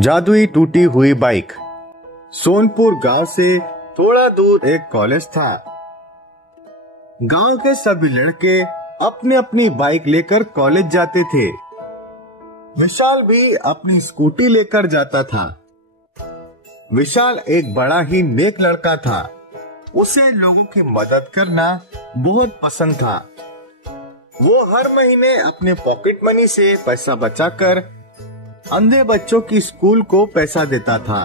जादुई टूटी हुई बाइक। सोनपुर गांव से थोड़ा दूर एक कॉलेज था। गांव के सभी लड़के अपनी अपनी बाइक लेकर कॉलेज जाते थे। विशाल भी अपनी स्कूटी लेकर जाता था। विशाल एक बड़ा ही नेक लड़का था। उसे लोगों की मदद करना बहुत पसंद था। वो हर महीने अपने पॉकेट मनी से पैसा बचाकर अंधे बच्चों की स्कूल को पैसा देता था।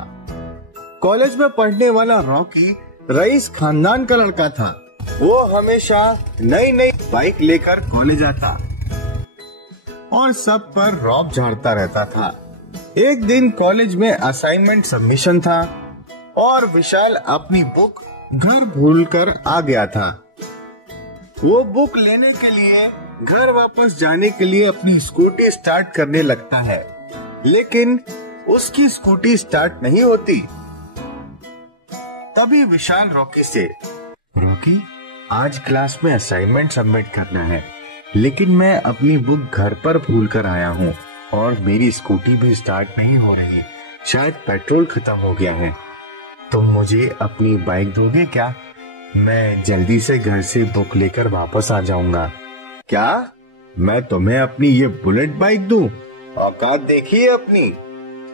कॉलेज में पढ़ने वाला रॉकी रईस खानदान का लड़का था। वो हमेशा नई नई बाइक लेकर कॉलेज आता और सब पर रौब झाड़ता रहता था। एक दिन कॉलेज में असाइनमेंट सबमिशन था और विशाल अपनी बुक घर भूलकर आ गया था। वो बुक लेने के लिए घर वापस जाने के लिए अपनी स्कूटी स्टार्ट करने लगता है, लेकिन उसकी स्कूटी स्टार्ट नहीं होती। तभी विशाल रॉकी से, रॉकी, आज क्लास में असाइनमेंट सबमिट करना है, लेकिन मैं अपनी बुक घर पर भूल कर आया हूँ और मेरी स्कूटी भी स्टार्ट नहीं हो रही। शायद पेट्रोल खत्म हो गया है। तुम मुझे अपनी बाइक दोगे क्या? मैं जल्दी से घर से बुक लेकर वापस आ जाऊंगा। क्या? मैं तुम्हें अपनी ये बुलेट बाइक दूं? औकात देखिए अपनी।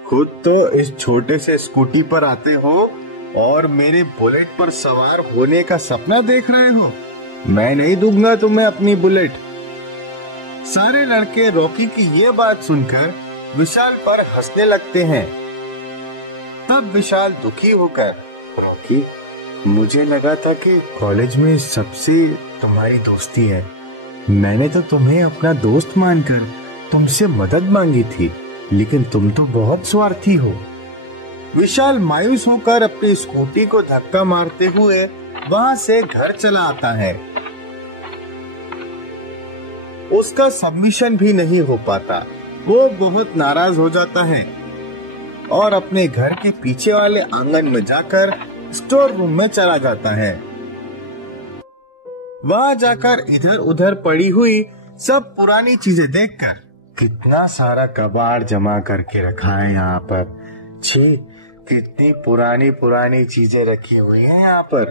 खुद तो इस छोटे से स्कूटी पर आते हो और मेरे बुलेट पर सवार होने का सपना देख रहे हो। मैं नहीं दूंगा तुम्हें अपनी बुलेट। सारे लड़के रॉकी की ये बात सुनकर विशाल पर हंसने लगते हैं। तब विशाल दुखी होकर, रॉकी, मुझे लगा था कि कॉलेज में सबसे तुम्हारी दोस्ती है। मैंने तो तुम्हें अपना दोस्त मानकर तुमसे मदद मांगी थी, लेकिन तुम तो बहुत स्वार्थी हो। विशाल मायूस होकर अपनी स्कूटी को धक्का मारते हुए वहां से घर चला आता है। उसका सबमिशन भी नहीं हो पाता। वो बहुत नाराज हो जाता है और अपने घर के पीछे वाले आंगन में जाकर स्टोर रूम में चला जाता है। वहां जाकर इधर उधर पड़ी हुई सब पुरानी चीजें देखकर, कितना सारा कबाड़ जमा करके रखा है यहाँ पर। छे, कितनी पुरानी पुरानी चीजें रखी हुई हैं यहाँ पर।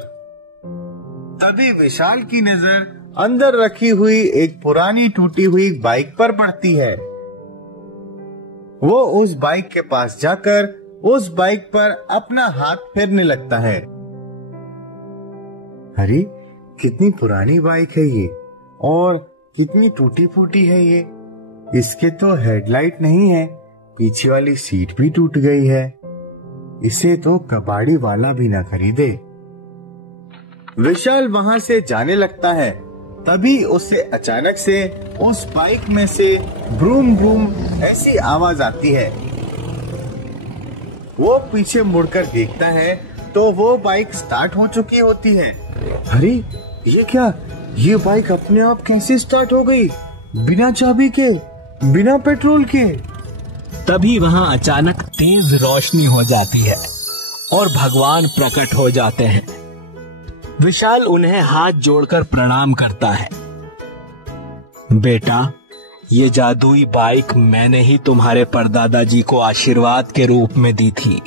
तभी विशाल की नजर अंदर रखी हुई एक पुरानी टूटी हुई बाइक पर पड़ती है। वो उस बाइक के पास जाकर उस बाइक पर अपना हाथ फेरने लगता है। अरे, कितनी पुरानी बाइक है ये और कितनी टूटी फूटी है ये। इसके तो हेडलाइट नहीं है, पीछे वाली सीट भी टूट गई है। इसे तो कबाड़ी वाला भी ना खरीदे। विशाल वहां से जाने लगता है। तभी उसे अचानक से उस बाइक में से ब्रूम ब्रूम ऐसी आवाज आती है। वो पीछे मुड़कर देखता है तो वो बाइक स्टार्ट हो चुकी होती है। अरे, ये क्या? ये बाइक अपने आप कैसे स्टार्ट हो गई? बिना चाबी के, बिना पेट्रोल के। तभी वहां अचानक तेज रोशनी हो जाती है और भगवान प्रकट हो जाते हैं। विशाल उन्हें हाथ जोड़कर प्रणाम करता है। बेटा, ये जादुई बाइक मैंने ही तुम्हारे परदादा जी को आशीर्वाद के रूप में दी थी।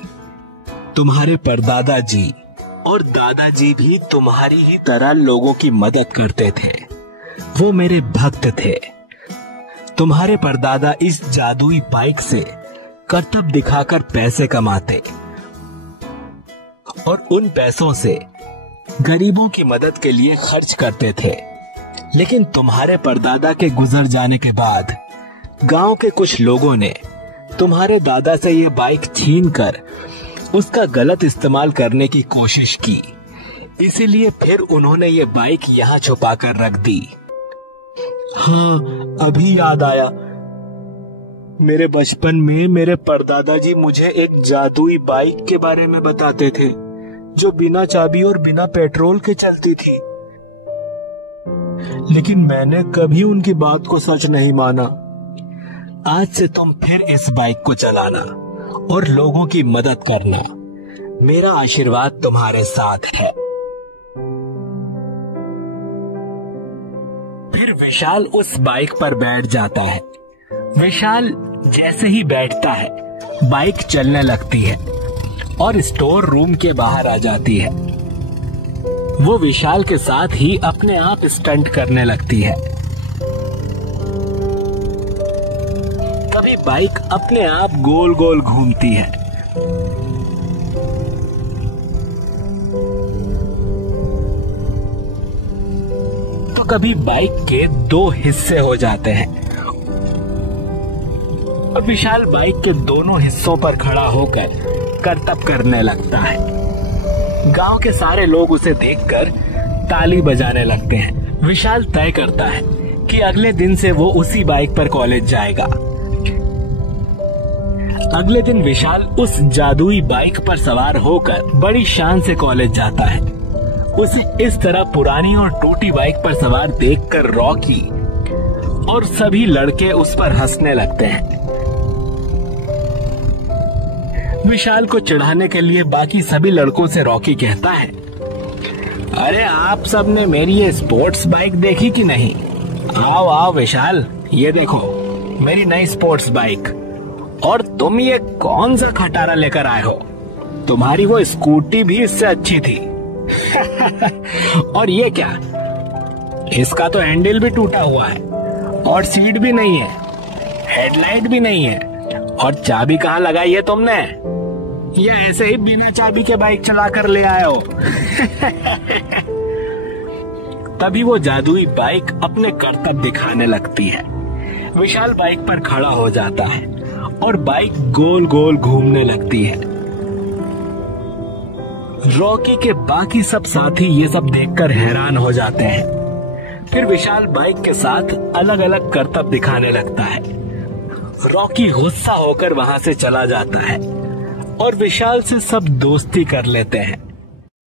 तुम्हारे परदादा जी और दादाजी भी तुम्हारी ही तरह लोगों की मदद करते थे। वो मेरे भक्त थे। तुम्हारे परदादा इस जादुई बाइक से करतब दिखाकर पैसे कमाते और उन पैसों से गरीबों की मदद के लिए खर्च करते थे। लेकिन तुम्हारे परदादा के गुजर जाने के बाद गांव के कुछ लोगों ने तुम्हारे दादा से ये बाइक छीनकर उसका गलत इस्तेमाल करने की कोशिश की। इसीलिए फिर उन्होंने ये बाइक यहाँ छुपा कर रख दी। हाँ, अभी याद आया। मेरे बचपन में मेरे परदादा जी मुझे एक जादुई बाइक के बारे में बताते थे, जो बिना चाबी और बिना पेट्रोल के चलती थी। लेकिन मैंने कभी उनकी बात को सच नहीं माना। आज से तुम फिर इस बाइक को चलाना और लोगों की मदद करना। मेरा आशीर्वाद तुम्हारे साथ है। फिर विशाल उस बाइक पर बैठ जाता है। विशाल जैसे ही बैठता है, बाइक चलने लगती है और स्टोर रूम के बाहर आ जाती है। वो विशाल के साथ ही अपने आप स्टंट करने लगती है। तभी बाइक अपने आप गोल गोल घूमती है। तो कभी बाइक के 2 हिस्से हो जाते हैं और विशाल बाइक के दोनों हिस्सों पर खड़ा होकर करतब करने लगता है। गांव के सारे लोग उसे देखकर ताली बजाने लगते हैं। विशाल तय करता है कि अगले दिन से वो उसी बाइक पर कॉलेज जाएगा। अगले दिन विशाल उस जादुई बाइक पर सवार होकर बड़ी शान से कॉलेज जाता है। उसे इस तरह पुरानी और टूटी बाइक पर सवार देखकर रॉकी और सभी लड़के उस पर हंसने लगते हैं। विशाल को चिढ़ाने के लिए बाकी सभी लड़कों से रॉकी कहता है, अरे आप सबने मेरी ये स्पोर्ट्स बाइक देखी कि नहीं? आओ आओ विशाल, ये देखो मेरी नई स्पोर्ट्स बाइक। और तुम ये कौन सा खटारा लेकर आए हो? तुम्हारी वो स्कूटी भी इससे अच्छी थी। और ये क्या? इसका तो हैंडल भी टूटा हुआ है और सीट भी नहीं है, हेडलाइट भी नहीं है, और चाबी कहाँ लगाई है तुमने? या ऐसे ही बिना चाबी के बाइक चला कर ले आए हो? तभी वो जादुई बाइक अपने करतब दिखाने लगती है। विशाल बाइक पर खड़ा हो जाता है और बाइक गोल गोल घूमने लगती है। रॉकी के बाकी सब साथी ये सब देखकर हैरान हो जाते हैं। फिर विशाल बाइक के साथ अलग अलग करतब दिखाने लगता है। रॉकी गुस्सा होकर वहां से चला जाता है और विशाल से सब दोस्ती कर लेते हैं।